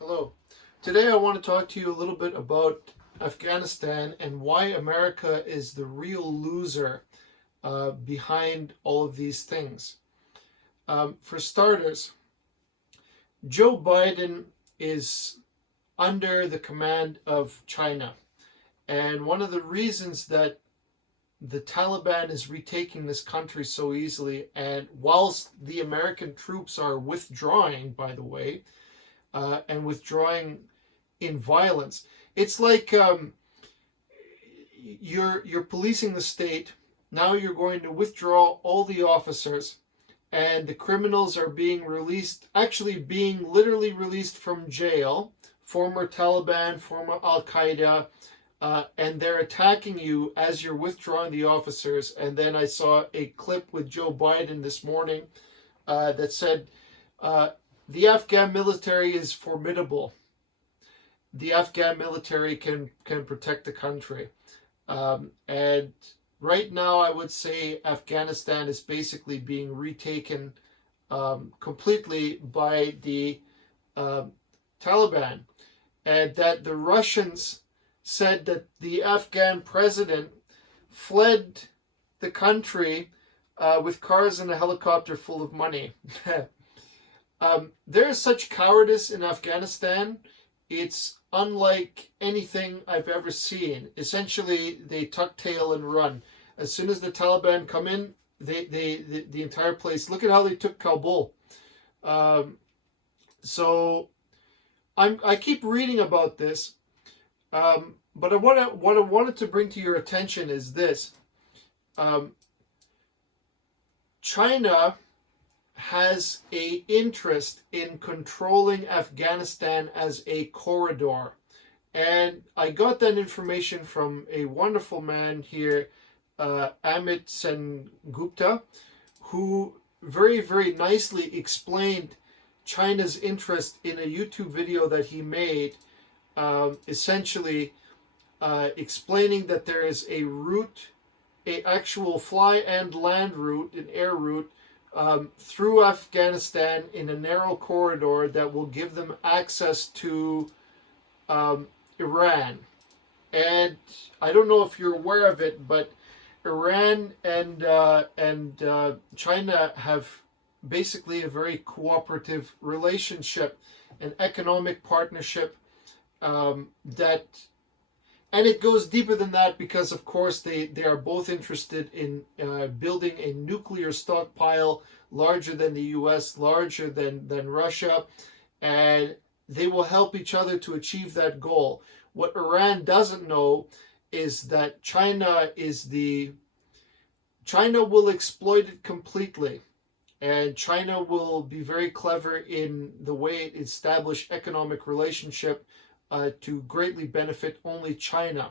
Hello. Today I want to talk to you a little bit about Afghanistan and why America is the real loser behind all of these things. For starters, Joe Biden is under the command of China. And one of the reasons that the Taliban is retaking this country so easily, and whilst the American troops are withdrawing, by the way, and withdrawing in violence. It's like you're policing the state. Now you're going to withdraw all the officers, and the criminals are being released, actually being literally released from jail. Former Taliban, former Al Qaeda, and they're attacking you as you're withdrawing the officers. And then I saw a clip with Joe Biden this morning that said, the Afghan military is formidable. The Afghan military can protect the country. And right now, I would say Afghanistan is basically being retaken completely by the Taliban. And that the Russians said that the Afghan president fled the country with cars and a helicopter full of money. There is such cowardice in Afghanistan. It's unlike anything I've ever seen. Essentially, they tuck tail and run. As soon as the Taliban come in, the entire place. Look at how they took Kabul. So I keep reading about this, but what I wanted to bring to your attention is this: China has a interest in controlling Afghanistan as a corridor. And I got that information from a wonderful man here, Amit Sen Gupta, who very, very nicely explained China's interest in a YouTube video that he made, essentially explaining that there is a route, a actual fly and land route, an air route, through Afghanistan in a narrow corridor that will give them access to Iran. And I don't know if you're aware of it, but Iran and China have basically a very cooperative relationship, an economic partnership that. And it goes deeper than that because, of course, they are both interested in building a nuclear stockpile larger than the U.S., larger than Russia, and they will help each other to achieve that goal. What Iran doesn't know is that China will exploit it completely, and China will be very clever in the way it establishes economic relationship to greatly benefit only China.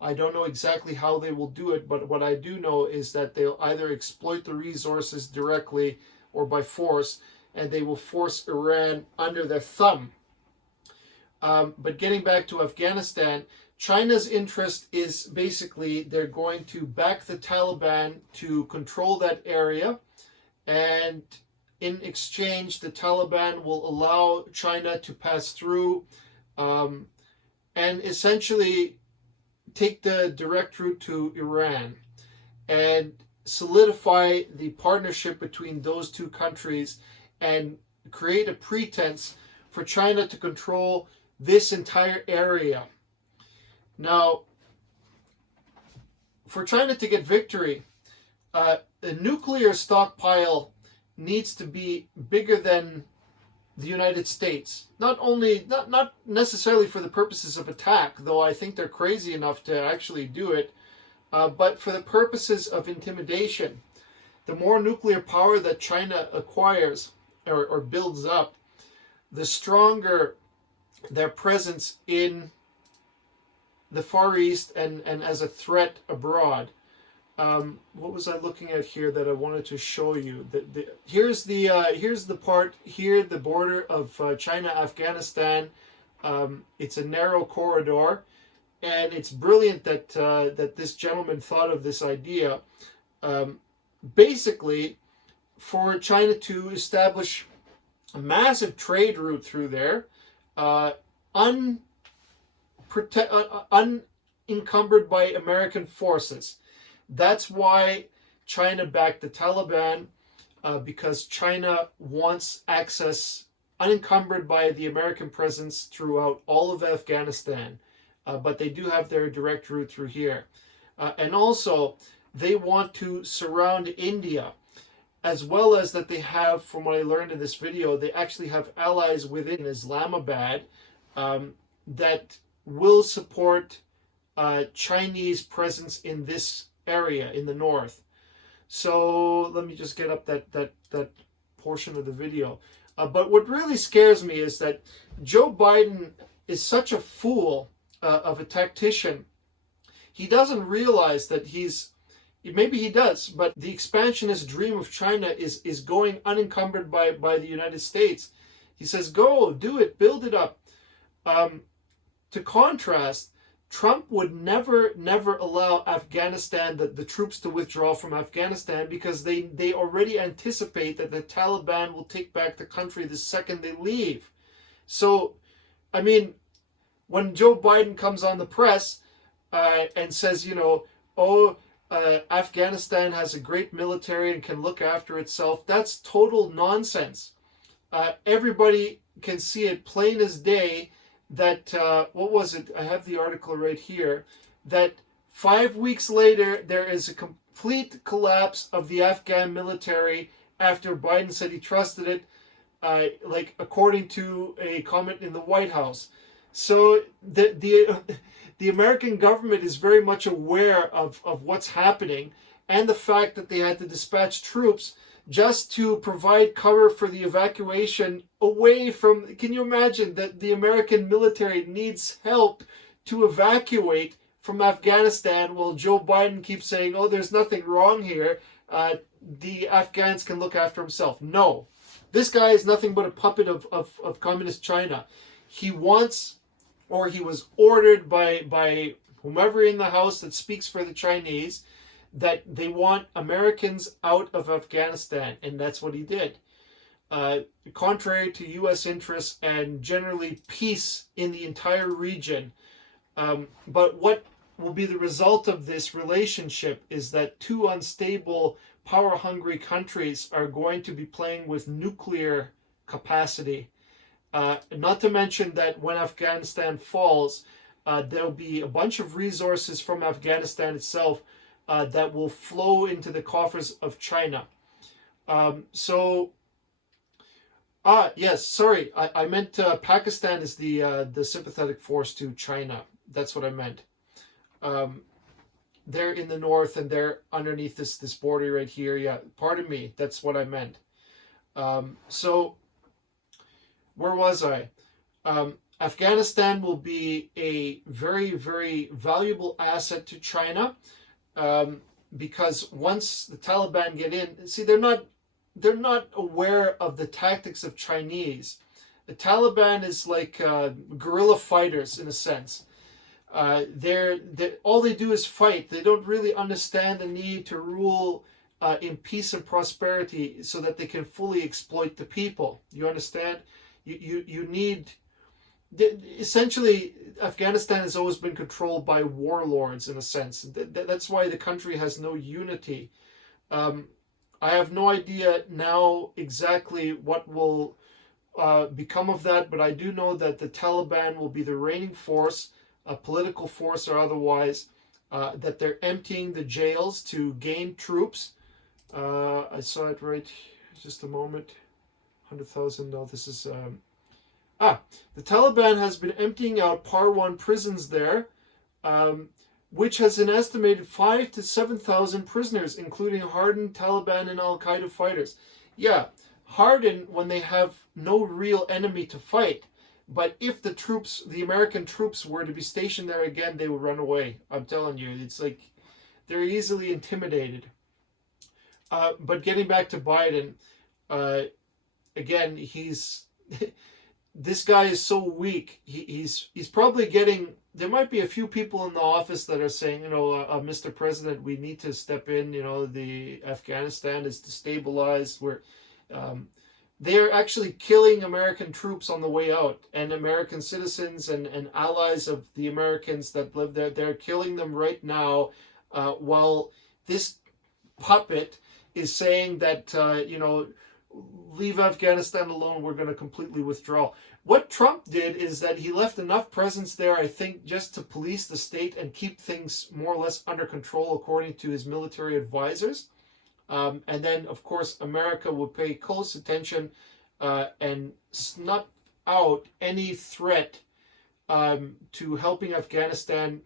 I don't know exactly how they will do it, but what I do know is that they'll either exploit the resources directly or by force, and they will force Iran under their thumb. But getting back to Afghanistan, China's interest is basically they're going to back the Taliban to control that area, and in exchange, the Taliban will allow China to pass through and essentially take the direct route to Iran and solidify the partnership between those two countries and create a pretense for China to control this entire area. Now, for China to get victory, a nuclear stockpile needs to be bigger than the United States. Not necessarily for the purposes of attack, though I think they're crazy enough to actually do it, but for the purposes of intimidation. The more nuclear power that China acquires or builds up, the stronger their presence in the Far East and as a threat abroad. What was I looking at here that I wanted to show you? Here's the part here, the border of China, Afghanistan. It's a narrow corridor, and it's brilliant that that this gentleman thought of this idea. Basically, for China to establish a massive trade route through there, uh, unencumbered by American forces. That's why China backed the Taliban, because China wants access unencumbered by the American presence throughout all of Afghanistan. But they do have their direct route through here. And also, they want to surround India, as well as that they have, from what I learned in this video, they actually have allies within Islamabad that will support Chinese presence in this area in the north. So let me just get up that portion of the video. But what really scares me is that Joe Biden is such a fool of a tactician. He doesn't realize that maybe he does, but the expansionist dream of China is going unencumbered by the United States. He says, go, do it, build it up. To contrast, Trump would never allow Afghanistan, the troops to withdraw from Afghanistan, because they already anticipate that the Taliban will take back the country the second they leave. So, I mean, when Joe Biden comes on the press and says, Afghanistan has a great military and can look after itself, that's total nonsense. Everybody can see it plain as day that, what was it? I have the article right here, that 5 weeks later, there is a complete collapse of the Afghan military after Biden said he trusted it, according to a comment in the White House. So the American government is very much aware of what's happening, and the fact that they had to dispatch troops just to provide cover for the evacuation away from, can you imagine that the American military needs help to evacuate from Afghanistan while Joe Biden keeps saying, oh, there's nothing wrong here, the Afghans can look after himself. No, this guy is nothing but a puppet of communist China. He wants, or he was ordered by whomever in the House that speaks for the Chinese, that they want Americans out of Afghanistan, and that's what he did. Contrary to U.S. interests and generally peace in the entire region. But what will be the result of this relationship is that two unstable, power-hungry countries are going to be playing with nuclear capacity. Not to mention that when Afghanistan falls, there'll be a bunch of resources from Afghanistan itself that will flow into the coffers of China. Yes, sorry, I meant Pakistan is the sympathetic force to China. That's what I meant. They're in the north and they're underneath this border right here. Yeah, pardon me. That's what I meant. So where was I? Afghanistan will be a very, very valuable asset to China, because once the Taliban get in, see, they're not aware of the tactics of Chinese. The Taliban is like guerrilla fighters in a sense. All they do is fight. They don't really understand the need to rule in peace and prosperity so that they can fully exploit the people. You understand? You need. Essentially, Afghanistan has always been controlled by warlords in a sense. That's why the country has no unity. I have no idea now exactly what will become of that, but I do know that the Taliban will be the reigning force, a political force or otherwise, that they're emptying the jails to gain troops. I saw it right, just a moment. 100,000, no, this is... the Taliban has been emptying out Par 1 prisons there, which has an estimated 5,000 to 7,000 prisoners, including hardened Taliban and Al-Qaeda fighters. Yeah, hardened when they have no real enemy to fight. But if the American troops were to be stationed there again, they would run away. I'm telling you, it's like they're easily intimidated. But getting back to Biden, again, this guy is so weak. He's probably getting. There might be a few people in the office that are saying, Mr. President, we need to step in. The Afghanistan is destabilized. they are actually killing American troops on the way out, and American citizens and allies of the Americans that live there. They're killing them right now, while this puppet is saying that, leave Afghanistan alone, we're going to completely withdraw. What Trump did is that he left enough presence there, I think, just to police the state and keep things more or less under control, according to his military advisors. And then, of course, America will pay close attention and snuff out any threat to helping Afghanistan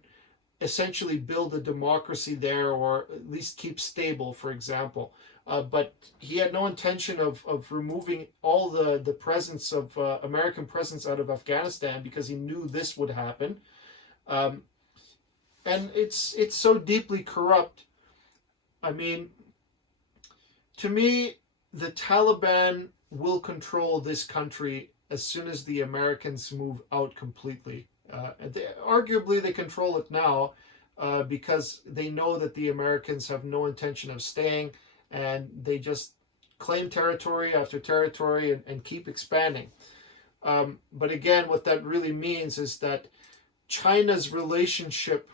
essentially build a democracy there, or at least keep stable, for example. But he had no intention of removing all the presence of American presence out of Afghanistan, because he knew this would happen. And it's so deeply corrupt. I mean, to me, the Taliban will control this country as soon as the Americans move out completely. Arguably, they control it now because they know that the Americans have no intention of staying, and they just claim territory after territory and keep expanding. But again, what that really means is that China's relationship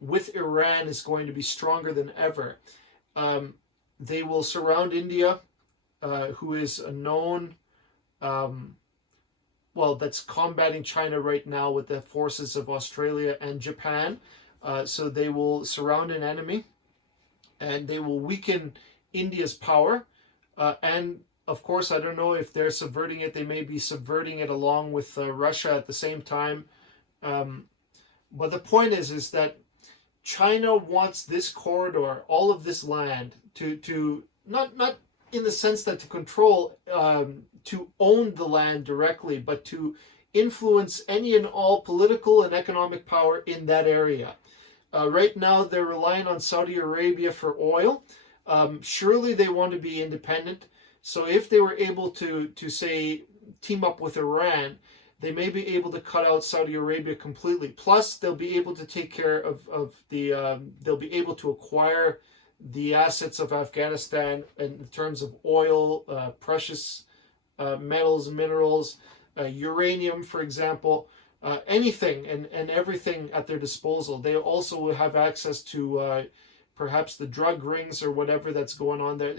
with Iran is going to be stronger than ever. They will surround India, who is a known, that's combating China right now with the forces of Australia and Japan. So they will surround an enemy, and they will weaken India's power. And of course, I don't know if they're subverting it. They may be subverting it along with Russia at the same time. But the point is that China wants this corridor, all of this land, to not in the sense that to control, to own the land directly, but to influence any and all political and economic power in that area. Right now, they're relying on Saudi Arabia for oil. Surely they want to be independent. So if they were able to say, team up with Iran, they may be able to cut out Saudi Arabia completely. Plus, they'll be able to take care of they'll be able to acquire the assets of Afghanistan in terms of oil, precious metals, minerals, uranium, for example, anything and everything at their disposal. They also will have access to perhaps the drug rings or whatever that's going on there.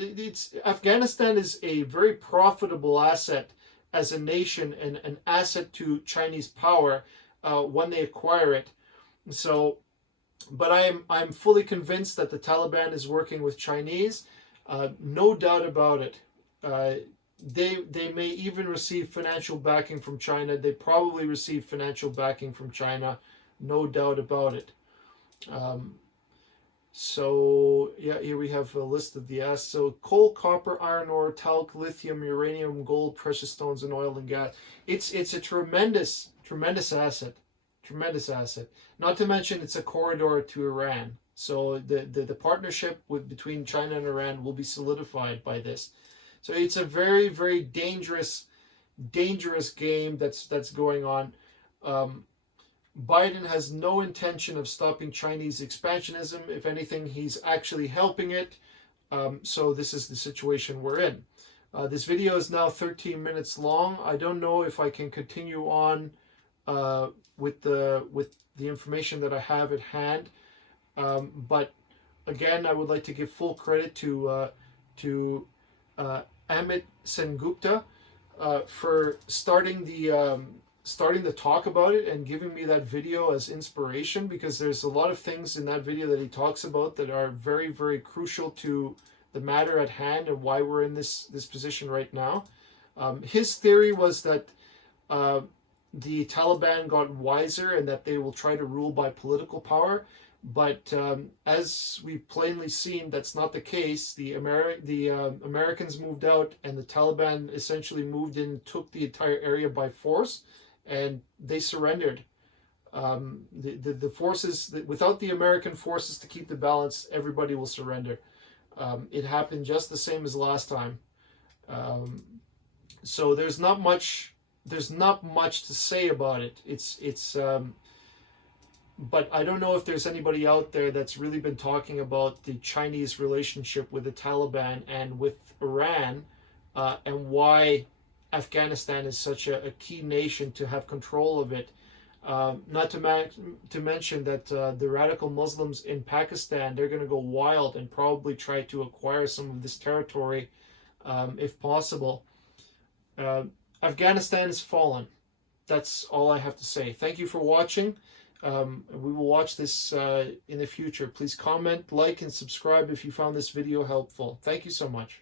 Afghanistan is a very profitable asset as a nation, and an asset to Chinese power when they acquire it. So, but I'm fully convinced that the Taliban is working with Chinese. No doubt about it. They may even receive financial backing from China. They probably receive financial backing from China. No doubt about it. So yeah, here we have a list of the assets. So coal, copper, iron ore, talc, lithium, uranium, gold, precious stones, and oil and gas. It's a tremendous asset. Tremendous asset. Not to mention it's a corridor to Iran. So the partnership between China and Iran will be solidified by this. So it's a very, very dangerous game that's going on. Biden has no intention of stopping Chinese expansionism. If anything, he's actually helping it. So this is the situation we're in. This video is now 13 minutes long. I don't know if I can continue on with the information that I have at hand. But again, I would like to give full credit to Amit Sengupta for starting the talk about it and giving me that video as inspiration, because there's a lot of things in that video that he talks about that are very, very crucial to the matter at hand and why we're in this position right now. His theory was that the Taliban got wiser and that they will try to rule by political power. But as we've plainly seen, that's not the case. The Americans moved out, and the Taliban essentially moved in, took the entire area by force, and they surrendered. The forces, without the American forces to keep the balance, everybody will surrender. It happened just the same as last time. So there's not much to say about it. But I don't know if there's anybody out there that's really been talking about the Chinese relationship with the Taliban and with Iran and why Afghanistan is such a key nation to have control of it. Not to mention that the radical Muslims in Pakistan, they're going to go wild and probably try to acquire some of this territory if possible. Afghanistan is fallen. That's all I have to say. Thank you for watching. We will watch this in the future. Please comment, like, and subscribe if you found this video helpful. Thank you so much.